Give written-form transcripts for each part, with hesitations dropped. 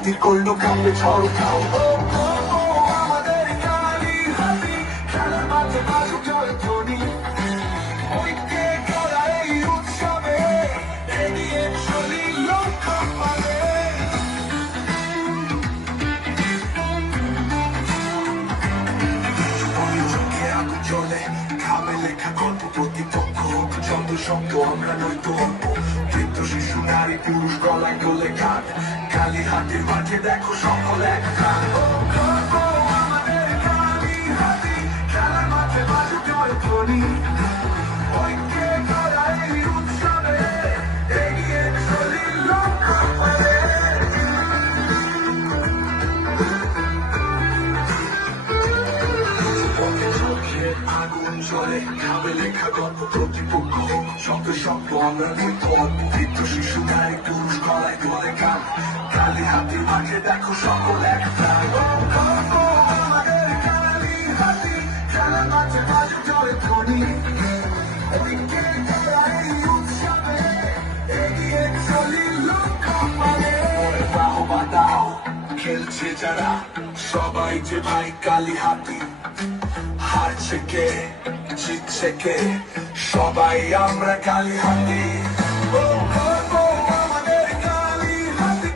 হাতি করলো কাঁপে ঝড় খাও আমাদের কালী হাতি খেলার মাঠে বাজুক জয়ধ্বনি ঐক্যে গড়া এই উৎসবে এগিয়ে চলি লক্ষ্য পানে চোখে আগুন জ্বলে খাবে লেখা গল্প প্রতিপক্ষ যত শব্দ আমরা নয়তো অল্প বৃদ্ধ শিশু নারী পুরুষ গলায় গলে গান কালী হাতির মাঠে দেখো সকল এক প্রাণ আমাদের কালী হাতি খেলার মাঠে বাজুক জয়ধ্বনি ঐক্যে গড়া এই উৎসবে এগিয়ে চলি লক্ষ্য পানে আগুন জ্বলে খাবে লেখা গল্প প্রতিপক্ষ শব্দ শব্দ আমরা নয়তো অল্প বৃদ্ধ শিশু নারী পুরুষ গলায় গলে গান কালী হাতির মাঠে দেখো সকল এক প্রাণ আমাদের কালী হাতি খেলার মাঠে বাজুক জয়ধ্বনি ঐক্যে গড়া এই উৎসবে এগিয়ে চলি লক্ষ্য পানে বাহবা দাও খেলছে যারা সবাই যে ভাই কালী হাতি হারছে কে জিতছে কে সবাই আমরা কালী হাতি আমাদের কালী হাতি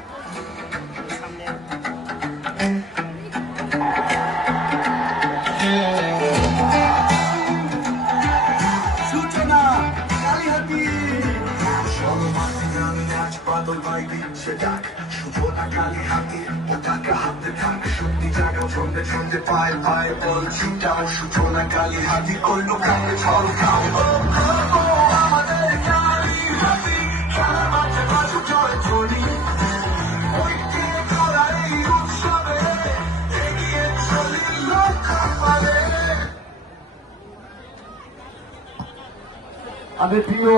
সূচনা কালী হাতি সর্বমাতি গ্রামে আজ বাদল ভাই দিচ্ছে ডাক সূচনা কালী হাতি পতাকা হাতে থাক শক্তি জাগাও ছন্দে ছন্দে পায়ে পায়ে বল ছিটাও সূচনা কালী হাতি করলো কাঁপে ঝড় খাও আমাদের কালী হাতি খেলার মাঠে বাজুক জয়ধ্বনি ঐক্যে গড়া এই উৎসবে এগিয়ে চলি লক্ষ্য পানে আমি প্রিয়